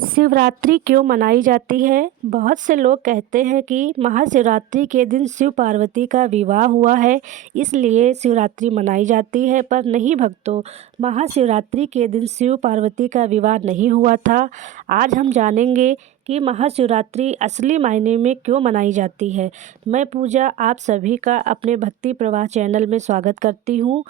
शिवरात्रि क्यों मनाई जाती है? बहुत से लोग कहते हैं कि महाशिवरात्रि के दिन शिव पार्वती का विवाह हुआ है, इसलिए शिवरात्रि मनाई जाती है। पर नहीं भक्तों, महाशिवरात्रि के दिन शिव पार्वती का विवाह नहीं हुआ था। आज हम जानेंगे कि महाशिवरात्रि असली मायने में क्यों मनाई जाती है। मैं पूजा आप सभी का अपने भक्ति प्रवाह चैनल में स्वागत करती हूँ।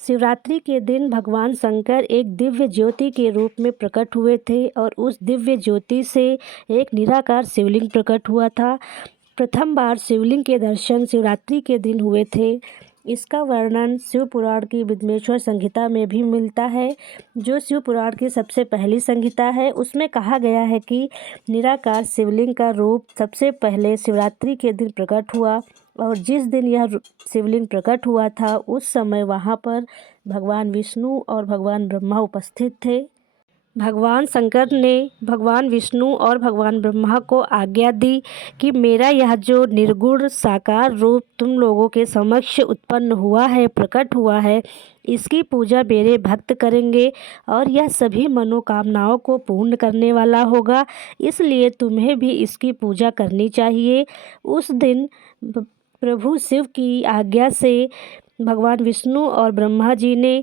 शिवरात्रि के दिन भगवान शंकर एक दिव्य ज्योति के रूप में प्रकट हुए थे और उस दिव्य ज्योति से एक निराकार शिवलिंग प्रकट हुआ था। प्रथम बार शिवलिंग के दर्शन शिवरात्रि के दिन हुए थे। इसका वर्णन शिव पुराण की विद्यमेश्वर संहिता में भी मिलता है, जो शिव पुराण की सबसे पहली संहिता है। उसमें कहा गया है कि निराकार शिवलिंग का रूप सबसे पहले शिवरात्रि के दिन प्रकट हुआ और जिस दिन यह शिवलिंग प्रकट हुआ था उस समय वहाँ पर भगवान विष्णु और भगवान ब्रह्मा उपस्थित थे। भगवान शंकर ने भगवान विष्णु और भगवान ब्रह्मा को आज्ञा दी कि मेरा यह जो निर्गुण साकार रूप तुम लोगों के समक्ष उत्पन्न हुआ है, प्रकट हुआ है, इसकी पूजा मेरे भक्त करेंगे और यह सभी मनोकामनाओं को पूर्ण करने वाला होगा, इसलिए तुम्हें भी इसकी पूजा करनी चाहिए। उस दिन प्रभु शिव की आज्ञा से भगवान विष्णु और ब्रह्मा जी ने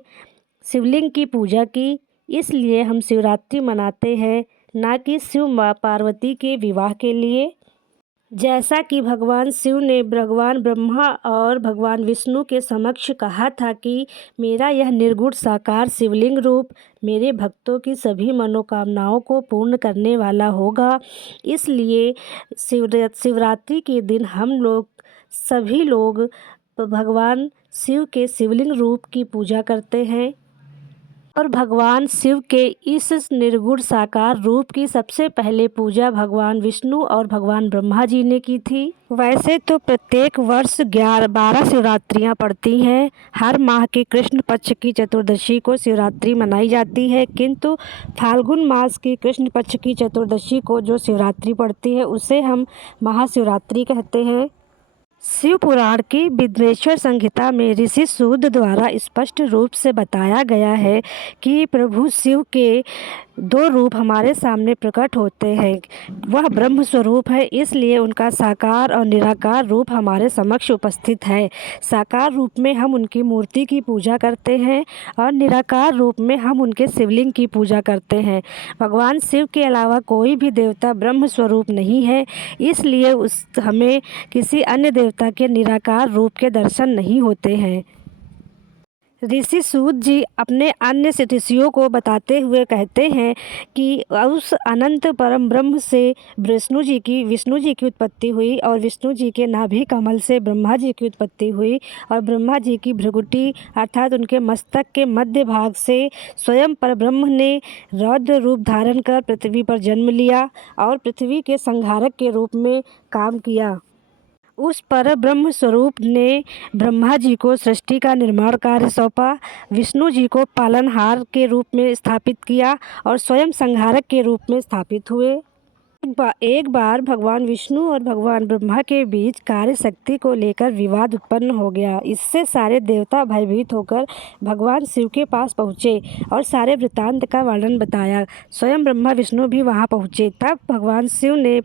शिवलिंग की पूजा की, इसलिए हम शिवरात्रि मनाते हैं, ना कि शिव पार्वती के विवाह के लिए। जैसा कि भगवान शिव ने भगवान ब्रह्मा और भगवान विष्णु के समक्ष कहा था कि मेरा यह निर्गुण साकार शिवलिंग रूप मेरे भक्तों की सभी मनोकामनाओं को पूर्ण करने वाला होगा, इसलिए शिवरात्रि के दिन हम लोग सभी लोग भगवान शिव के शिवलिंग रूप की पूजा करते हैं। और भगवान शिव के इस निर्गुण साकार रूप की सबसे पहले पूजा भगवान विष्णु और भगवान ब्रह्मा जी ने की थी। वैसे तो प्रत्येक वर्ष 12 शिवरात्रियाँ पड़ती हैं। हर माह के कृष्ण पक्ष की चतुर्दशी को शिवरात्रि मनाई जाती है, किंतु फाल्गुन मास की कृष्ण पक्ष की चतुर्दशी को जो शिवरात्रि पड़ती है उसे हम महाशिवरात्रि कहते हैं। शिव पुराण की विद्यमेश्वर संहिता में ऋषि सूत द्वारा स्पष्ट रूप से बताया गया है कि प्रभु शिव के दो रूप हमारे सामने प्रकट होते हैं। वह ब्रह्म स्वरूप है, इसलिए उनका साकार और निराकार रूप हमारे समक्ष उपस्थित है। साकार रूप में हम उनकी मूर्ति की पूजा करते हैं और निराकार रूप में हम उनके शिवलिंग की पूजा करते हैं। भगवान शिव के अलावा कोई भी देवता ब्रह्म स्वरूप नहीं है, इसलिए हमें किसी अन्य देवता के निराकार रूप के दर्शन नहीं होते हैं। ऋषि सूत जी अपने अन्य ऋषियों को बताते हुए कहते हैं कि उस अनंत परम ब्रह्म से विष्णु जी की उत्पत्ति हुई और विष्णु जी के नाभि कमल से ब्रह्मा जी की उत्पत्ति हुई और ब्रह्मा जी की भृगुटी अर्थात उनके मस्तक के मध्य भाग से स्वयं परब्रह्म ने रौद्र रूप धारण कर पृथ्वी पर जन्म लिया और पृथ्वी के संहारक के रूप में काम किया। उस पर ब्रह्म स्वरूप ने ब्रह्मा जी को सृष्टि का निर्माण कार्य सौंपा, विष्णु जी को पालनहार के रूप में स्थापित किया और स्वयं संहारक के रूप में स्थापित हुए। एक बार भगवान विष्णु और भगवान ब्रह्मा के बीच कार्य शक्ति को लेकर विवाद उत्पन्न हो गया। इससे सारे देवता भयभीत होकर भगवान शिव के पास पहुँचे और सारे वृत्तांत का वर्णन बताया। स्वयं ब्रह्मा विष्णु भी वहाँ पहुँचे। तब भगवान शिव ने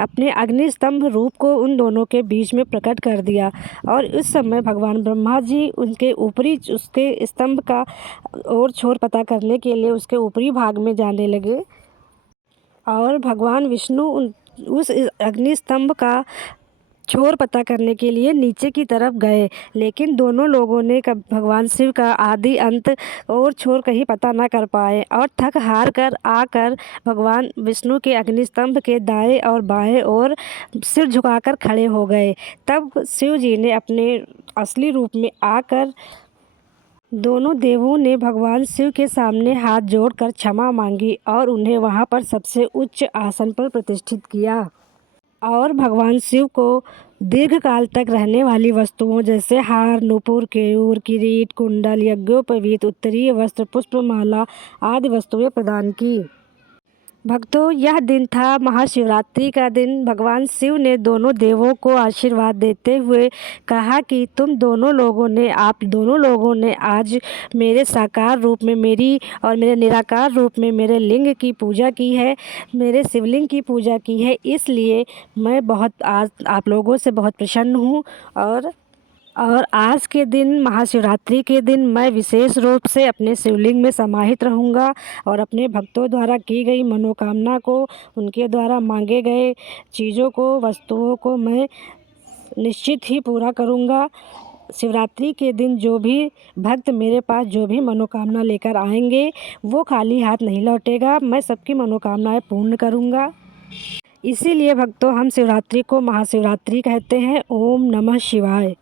अपने अग्निस्तंभ रूप को उन दोनों के बीच में प्रकट कर दिया और उस समय भगवान ब्रह्मा जी उसके स्तंभ का और छोर पता करने के लिए उसके ऊपरी भाग में जाने लगे और भगवान विष्णु उस अग्निस्तंभ का छोर पता करने के लिए नीचे की तरफ गए, लेकिन दोनों लोगों ने भगवान शिव का आदि अंत और छोर कहीं पता ना कर पाए और थक हार कर आकर भगवान विष्णु के अग्निस्तंभ के दाएं और बाएं और सिर झुकाकर खड़े हो गए। तब शिव जी ने अपने असली रूप में आकर दोनों देवों ने भगवान शिव के सामने हाथ जोड़कर क्षमा मांगी और उन्हें वहां पर सबसे उच्च आसन पर प्रतिष्ठित किया और भगवान शिव को दीर्घकाल तक रहने वाली वस्तुओं जैसे हार, नूपुर, केयूर, किरीट, कुंडल, यज्ञोपवीत, उत्तरीय वस्त्र, पुष्पमाला आदि वस्तुएं प्रदान की। भक्तों, यह दिन था महाशिवरात्रि का दिन। भगवान शिव ने दोनों देवों को आशीर्वाद देते हुए कहा कि आप दोनों लोगों ने आज मेरे साकार रूप में मेरी और मेरे निराकार रूप में मेरे लिंग की पूजा की है, मेरे शिवलिंग की पूजा की है। इसलिए मैं आज आप लोगों से बहुत प्रसन्न हूँ। और आज के दिन, महाशिवरात्रि के दिन, मैं विशेष रूप से अपने शिवलिंग में समाहित रहूँगा और अपने भक्तों द्वारा की गई मनोकामना को, उनके द्वारा मांगे गए चीज़ों को, वस्तुओं को मैं निश्चित ही पूरा करूँगा। शिवरात्रि के दिन जो भी भक्त मेरे पास जो भी मनोकामना लेकर आएंगे, वो खाली हाथ नहीं लौटेगा। मैं सबकी मनोकामनाएं पूर्ण करूँगा। इसीलिए भक्तों, हम शिवरात्रि को महाशिवरात्रि कहते हैं। ओम नमः शिवाय।